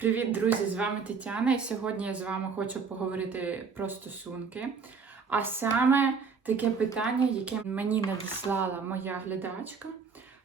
Привіт, друзі! З вами Тетяна, і сьогодні я з вами хочу поговорити про стосунки. А саме таке питання, яке мені надіслала моя глядачка,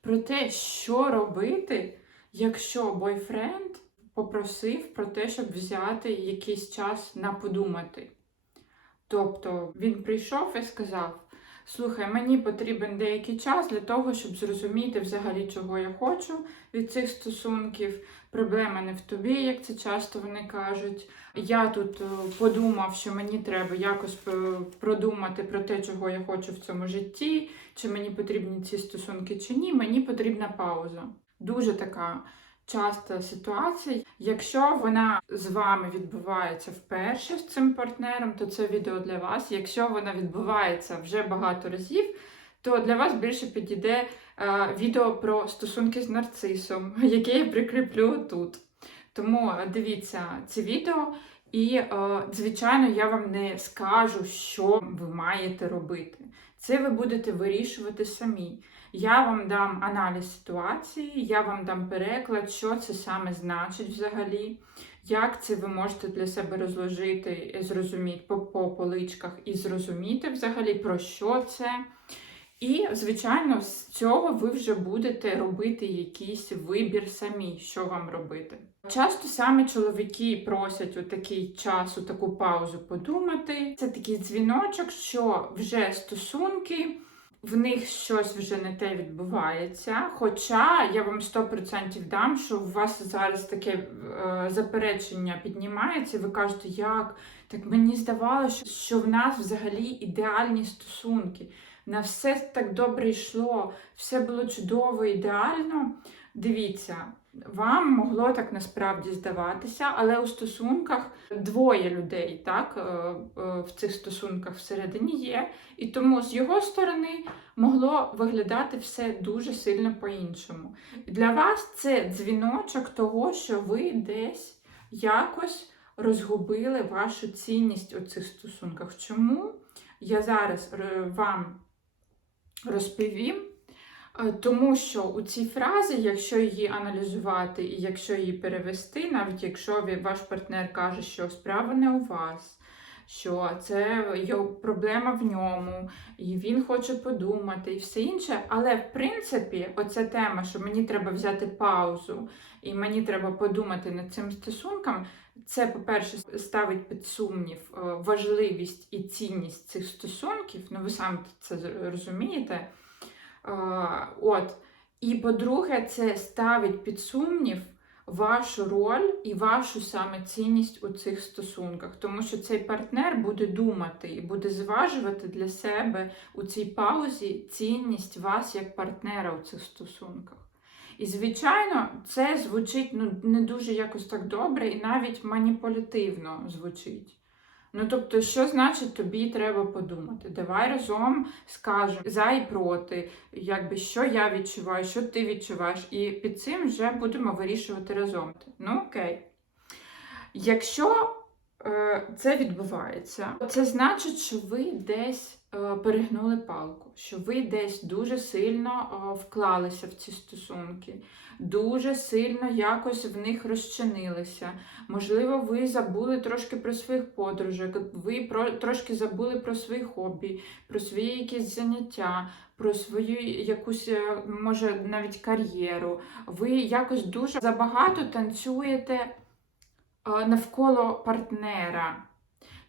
про те, що робити, якщо бойфренд попросив про те, щоб взяти якийсь час на подумати. Тобто він прийшов і сказав: Слухай, мені потрібен деякий час для того, щоб зрозуміти взагалі, чого я хочу від цих стосунків. Проблема не в тобі, як це часто вони кажуть. Я тут е, подумав, що мені треба якось е, продумати про те, чого я хочу в цьому житті, чи мені потрібні ці стосунки, чи ні. Мені потрібна пауза. Дуже така часта ситуація. Якщо вона з вами відбувається вперше з цим партнером, то це відео для вас. Якщо вона відбувається вже багато разів, то для вас більше підійде е, відео про стосунки з нарцисом, яке я прикріплю тут. Тому е, дивіться ці відео, і, е, звичайно, я вам не скажу, що ви маєте робити. Це ви будете вирішувати самі. Я вам дам аналіз ситуації, я вам дам переклад, що це саме значить взагалі, як це ви можете для себе розложити, зрозуміти по, по поличках і зрозуміти взагалі, про що це. І, звичайно, з цього ви вже будете робити якийсь вибір самі, що вам робити. Часто саме чоловіки просять у такий час, у таку паузу подумати. Це такий дзвіночок, що вже стосунки, в них щось вже не те відбувається. Хоча я вам 100% дам, що у вас зараз таке е, заперечення піднімається, ви кажете, як так мені здавалося, що в нас взагалі ідеальні стосунки на все так добре йшло, все було чудово, ідеально. Дивіться, вам могло так насправді здаватися, але у стосунках двоє людей, так, е, е, в цих стосунках всередині є. І тому з його сторони могло виглядати все дуже сильно по-іншому. Для вас це дзвіночок того, що ви десь якось розгубили вашу цінність у цих стосунках. Чому я зараз е, вам розповім. Е, Тому що у цій фразі, якщо її аналізувати і якщо її перевести, навіть якщо ваш партнер каже, що справа не у вас, що це проблема в ньому, і він хоче подумати, і все інше. Але в принципі, оця тема, що мені треба взяти паузу і мені треба подумати над цим стосунком, це, по-перше, ставить під сумнів е, важливість і цінність цих стосунків. Ну, ви самі це розумієте. От. І по-друге, це ставить під сумнів вашу роль і вашу саме цінність у цих стосунках. Тому що цей партнер буде думати і буде зважувати для себе у цій паузі цінність вас як партнера у цих стосунках. І, звичайно, це звучить ну, не дуже якось так добре і навіть маніпулятивно звучить. Ну, тобто, що значить тобі треба подумати? Давай разом скажемо за і проти, якби що я відчуваю, що ти відчуваєш, і під цим вже будемо вирішувати разом. Ну, окей. Якщо це відбувається, це значить, що ви десь е, перегнули палку, що ви десь дуже сильно е, вклалися в ці стосунки, дуже сильно якось в них розчинилися. Можливо, ви забули трошки про своїх подружок, ви про, трошки забули про свої хобі, про свої якісь заняття, про свою якусь, е, може, навіть кар'єру. Ви якось дуже забагато танцюєте е, навколо партнера.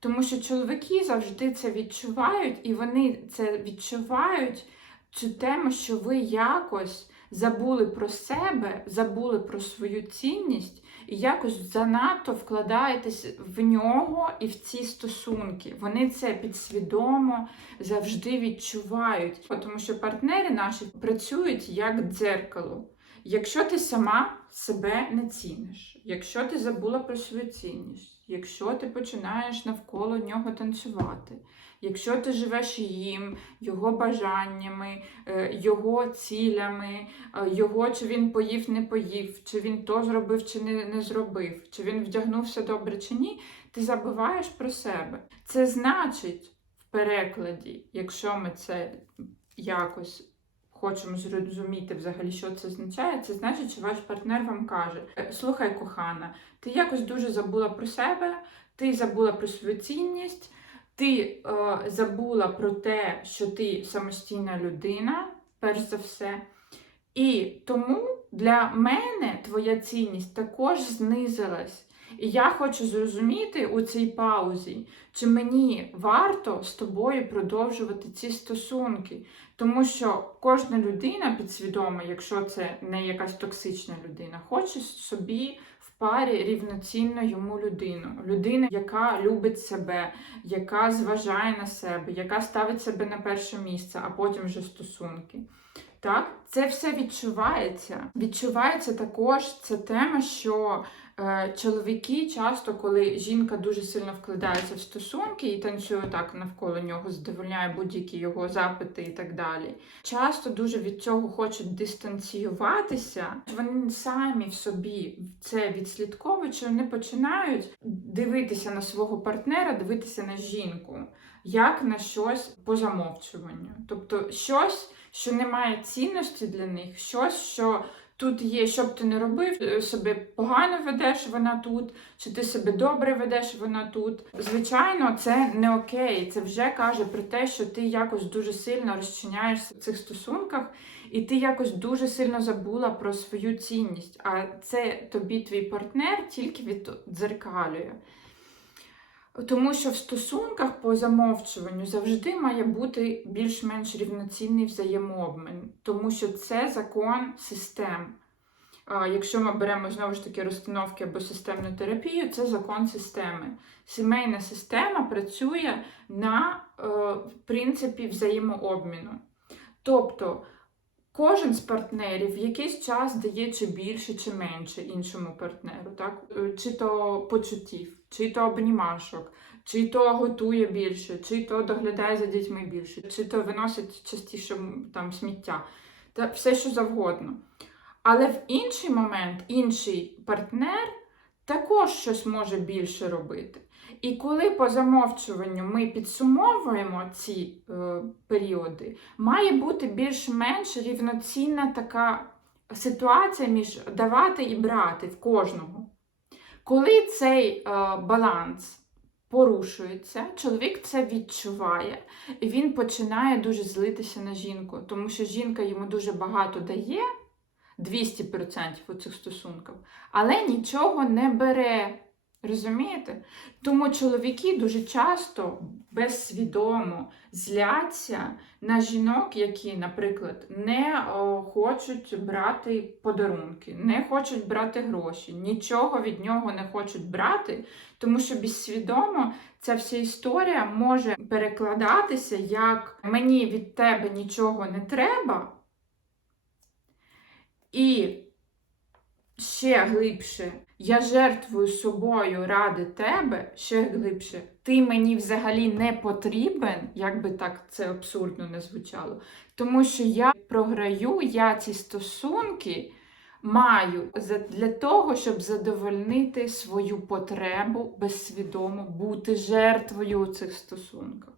Тому що чоловіки завжди це відчувають, і вони це відчувають цю тему, що ви якось забули про себе, забули про свою цінність і якось занадто вкладаєтесь в нього і в ці стосунки. Вони це підсвідомо завжди відчувають, тому що партнери наші працюють як дзеркало. Якщо ти сама себе не ціниш, якщо ти забула про свою цінність, якщо ти починаєш навколо нього танцювати, якщо ти живеш їм, його бажаннями, е, його цілями, е, його чи він поїв, не поїв, чи він то зробив, чи не, не зробив, чи він вдягнувся добре, чи ні, ти забуваєш про себе. Це значить в перекладі, якщо ми це якось хочемо зрозуміти взагалі, що це означає, це значить, що ваш партнер вам каже: «Е, Слухай, кохана, ти якось дуже забула про себе, ти забула про свою цінність, ти е, забула про те, що ти самостійна людина, перш за все. І тому для мене твоя цінність також знизилась. І я хочу зрозуміти у цій паузі, чи мені варто з тобою продовжувати ці стосунки. Тому що кожна людина підсвідома, якщо це не якась токсична людина, хоче собі в парі рівноцінно йому людину. Людина, яка любить себе, яка зважає на себе, яка ставить себе на перше місце, а потім вже стосунки. Так, це все відчувається. Відчувається також ця тема, що е, чоловіки часто, коли жінка дуже сильно вкладається в стосунки і танцює так навколо нього, задовольняє будь-які його запити і так далі. Часто дуже від цього хочуть дистанціюватися. Вони самі в собі це відслідковують, що вони починають дивитися на свого партнера, дивитися на жінку, як на щось по замовчуванню. Тобто щось що немає цінності для них, щось, що тут є, що б ти не робив, е, себе погано ведеш вона тут, чи ти себе добре ведеш вона тут. Звичайно, це не окей. Це вже каже про те, що ти якось дуже сильно розчиняєшся в цих стосунках, і ти якось дуже сильно забула про свою цінність. А це тобі твій партнер тільки віддзеркалює. Тому що в стосунках по замовчуванню завжди має бути більш-менш рівноцінний взаємообмін, тому що це закон систем. Якщо ми беремо знову ж таки розстановки або системну терапію, це закон системи. Сімейна система працює на е, принципі взаємообміну. Тобто кожен з партнерів якийсь час дає чи більше, чи менше іншому партнеру, так? Е, чи то почуттів чи то обнімашок, чи то готує більше, чи то доглядає за дітьми більше, чи то виносить частіше там сміття, та все що завгодно. Але в інший момент інший партнер також щось може більше робити. І коли по замовчуванню ми підсумовуємо ці е, періоди, має бути більш-менш рівноцінна така ситуація між давати і брати в кожного. Коли цей е, баланс порушується, чоловік це відчуває, і він починає дуже злитися на жінку, тому що жінка йому дуже багато дає 200% у цих стосунках, але нічого не бере. Розумієте? Тому чоловіки дуже часто безсвідомо зляться на жінок, які, наприклад, не о, хочуть брати подарунки, не хочуть брати гроші, нічого від нього не хочуть брати, тому що безсвідомо ця вся історія може перекладатися як мені від тебе нічого не треба. І ще глибше, я жертвую собою ради тебе, ще глибше, ти мені взагалі не потрібен, як би так це абсурдно не звучало. Тому що я програю, я ці стосунки маю для того, щоб задовольнити свою потребу безсвідомо бути жертвою у цих стосунках.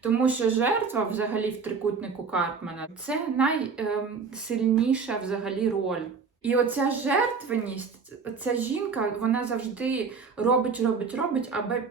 Тому що жертва взагалі в трикутнику Карпмана це найсильніша взагалі роль. І оця жертвеність, ця жінка, вона завжди робить, робить, робить, аби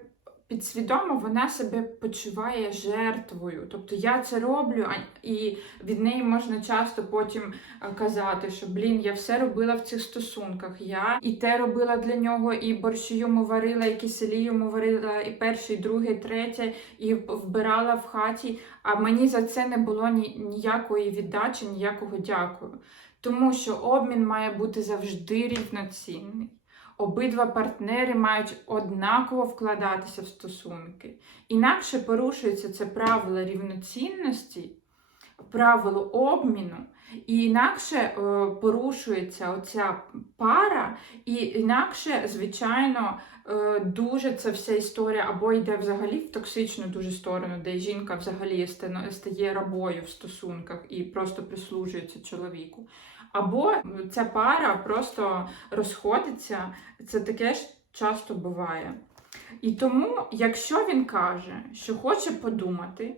підсвідомо вона себе почуває жертвою. Тобто я це роблю, і від неї можна часто потім казати, що блін, я все робила в цих стосунках. Я і те робила для нього, і борщі йому варила, і киселі йому варила, і перше, і друге, і третє, і вбирала в хаті. А мені за це не було ніякої віддачі, ніякого дякую. Тому що обмін має бути завжди рівноцінний. Обидва партнери мають однаково вкладатися в стосунки. Інакше порушується це правило рівноцінності, правило обміну, і інакше е, порушується оця пара, і інакше, звичайно, е, дуже ця вся історія або йде взагалі в токсичну дуже сторону, де жінка взагалі стає рабою в стосунках і просто прислужується чоловіку. Або ця пара просто розходиться, це таке ж часто буває. І тому, якщо він каже, що хоче подумати,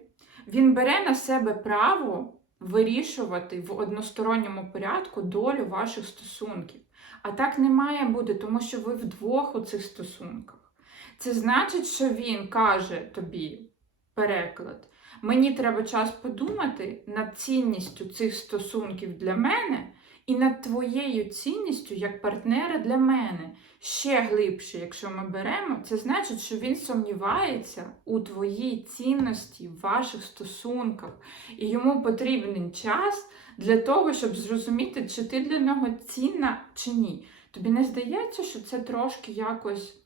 він бере на себе право вирішувати в односторонньому порядку долю ваших стосунків. А так не має бути, тому що ви вдвох у цих стосунках. Це значить, що він каже тобі переклад. Мені треба час подумати над цінністю цих стосунків для мене і над твоєю цінністю як партнера для мене. Ще глибше, якщо ми беремо, це значить, що він сумнівається у твоїй цінності в ваших стосунках, і йому потрібен час для того, щоб зрозуміти, чи ти для нього цінна чи ні. Тобі не здається, що це трошки якось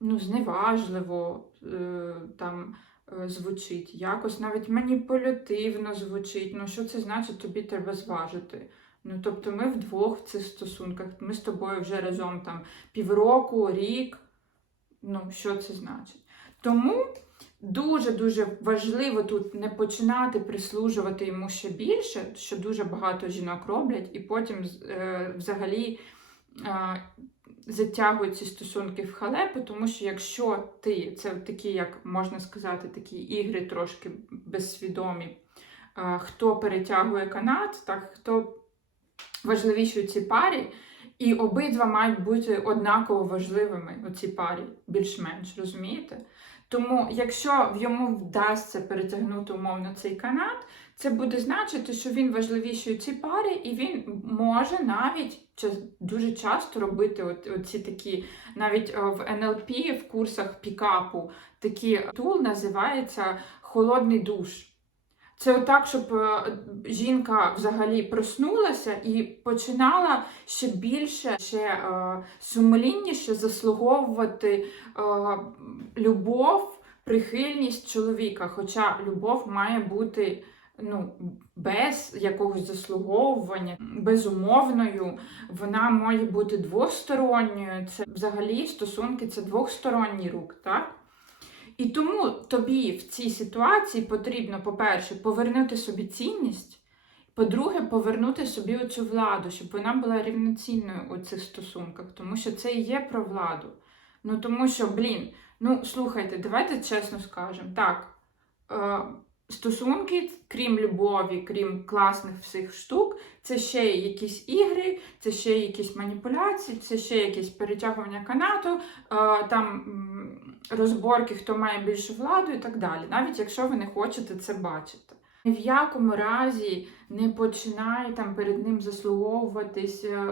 ну, зневажливо е, там е, звучить, якось навіть маніпулятивно звучить. Ну, що це значить, тобі треба зважити? Ну, тобто ми вдвох в цих стосунках, ми з тобою вже разом там півроку, рік. Ну, що це значить? Тому дуже-дуже важливо тут не починати прислужувати йому ще більше, що дуже багато жінок роблять, і потім е, взагалі е, затягують ці стосунки в халепу, тому що якщо ти, це такі, як можна сказати, такі ігри трошки безсвідомі, е, хто перетягує канат, так хто важливіший у цій парі, і обидва мають бути однаково важливими у цій парі, більш-менш, розумієте? Тому, якщо йому вдасться перетягнути умовно цей канат, це буде значити, що він важливіший у цій парі, і він може навіть дуже часто робити от, оці такі, навіть е, в НЛП, в курсах пікапу, такий тул називається холодний душ. Це отак, щоб е, жінка взагалі проснулася і починала ще більше, ще е, сумлінніше заслуговувати е, любов, прихильність чоловіка. Хоча любов має бути ну, без якогось заслуговування, безумовною, вона має бути двосторонньою. Це взагалі стосунки це двосторонній рух, так? І тому тобі в цій ситуації потрібно, по-перше, повернути собі цінність, по-друге, повернути собі оцю владу, щоб вона була рівноцінною у цих стосунках, тому що це і є про владу. Ну тому що, блін, ну слухайте, давайте чесно скажемо, так. Стосунки, крім любові, крім класних всіх штук, це ще якісь ігри, це ще якісь маніпуляції, це ще якесь перетягування канату, е, там розборки, хто має більшу владу і так далі, навіть якщо ви не хочете це бачити. Ні в якому разі не починай там перед ним заслуговуватись, е,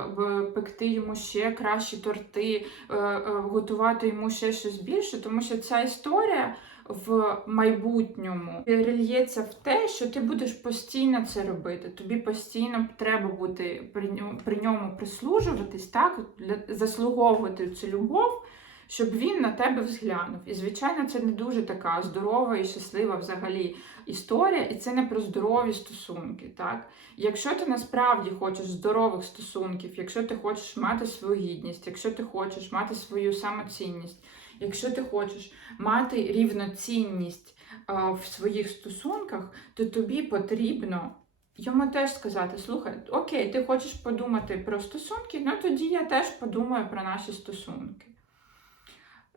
пекти йому ще кращі торти, е, готувати йому ще щось більше, тому що ця історія в майбутньому рельється в те, що ти будеш постійно це робити. Тобі постійно треба бути при ньому, при ньому прислужуватись, так для заслуговувати цю любов, щоб він на тебе взглянув. І звичайно, це не дуже така здорова і щаслива взагалі історія, і це не про здорові стосунки. Так, якщо ти насправді хочеш здорових стосунків, якщо ти хочеш мати свою гідність, якщо ти хочеш мати свою самоцінність. Якщо ти хочеш мати рівноцінність а, в своїх стосунках, то тобі потрібно йому теж сказати: слухай, окей, ти хочеш подумати про стосунки, ну тоді я теж подумаю про наші стосунки.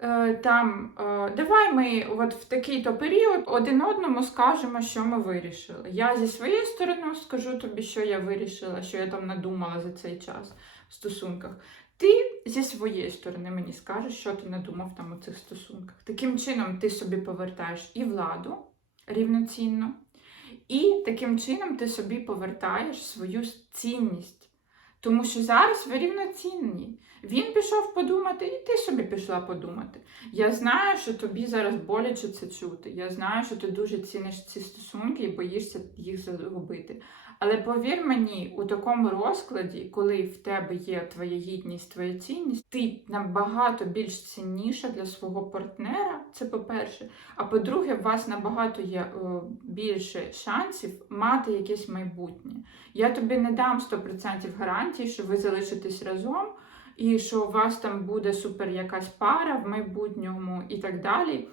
Е, Там, е, давай ми от в такий-то період один одному скажемо, що ми вирішили. Я зі своєї сторони скажу тобі, що я вирішила, що я там надумала за цей час в стосунках. Ти зі своєї сторони мені скажеш, що ти надумав там у цих стосунках. Таким чином, ти собі повертаєш і владу рівноцінно, і таким чином ти собі повертаєш свою цінність. Тому що зараз ви рівноцінні. Він пішов подумати, і ти собі пішла подумати. Я знаю, що тобі зараз боляче це чути. Я знаю, що ти дуже ціниш ці стосунки і боїшся їх загубити. Але повір мені, у такому розкладі, коли в тебе є твоя гідність, твоя цінність, ти набагато більш цінніша для свого партнера. Це по-перше. А по-друге, у вас набагато є е, більше шансів мати якесь майбутнє. Я тобі не дам 100% гарантій, що ви залишитесь разом, і що у вас там буде супер якась пара в майбутньому і так далі.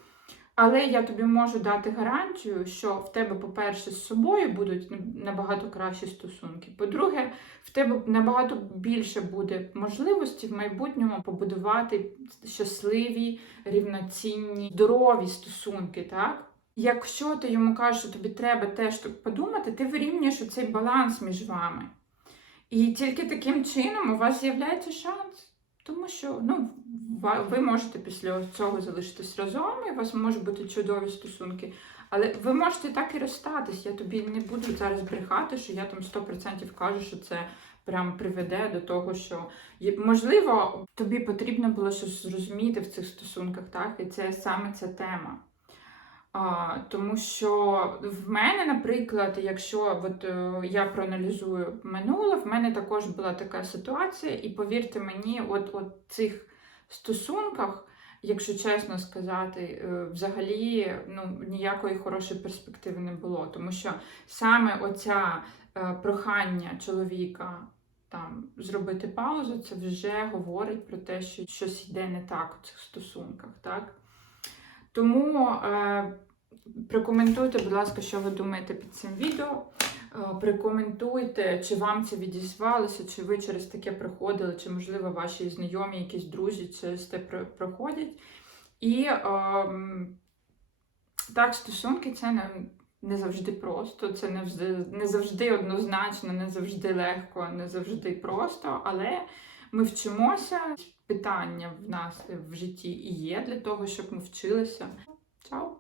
Але я тобі можу дати гарантію, що в тебе, по-перше, з собою будуть набагато кращі стосунки. По-друге, в тебе набагато більше буде можливості в майбутньому побудувати щасливі, рівноцінні, здорові стосунки, так? Якщо ти йому кажеш, що тобі треба теж так подумати, ти вирівнюєш цей баланс між вами. І тільки таким чином у вас з'являється шанс. Тому що ну, ви можете після цього залишитись разом, і у вас можуть бути чудові стосунки. Але ви можете так і розстатись. Я тобі не буду зараз брехати, що я там 100% кажу, що це прям приведе до того, що можливо тобі потрібно було щось зрозуміти в цих стосунках, так? І це саме ця тема. А, тому що в мене, наприклад, якщо от, е, я проаналізую минуле, в мене також була така ситуація, і повірте мені, от, от цих стосунках, якщо чесно сказати, е, взагалі ну, ніякої хорошої перспективи не було. Тому що саме оця е, прохання чоловіка там зробити паузу, це вже говорить про те, що щось йде не так у цих стосунках. Так? Тому е, прокоментуйте, будь ласка, що ви думаєте під цим відео. Е, Прокоментуйте, чи вам це відізвалося, чи ви через таке проходили, чи, можливо, ваші знайомі, якісь друзі через про- проходять. І ем, так, стосунки це не, не завжди просто, це не, не завжди однозначно, не завжди легко, не завжди просто, але ми вчимося. Питання в нас в житті і є для того, щоб ми вчилися. Чао!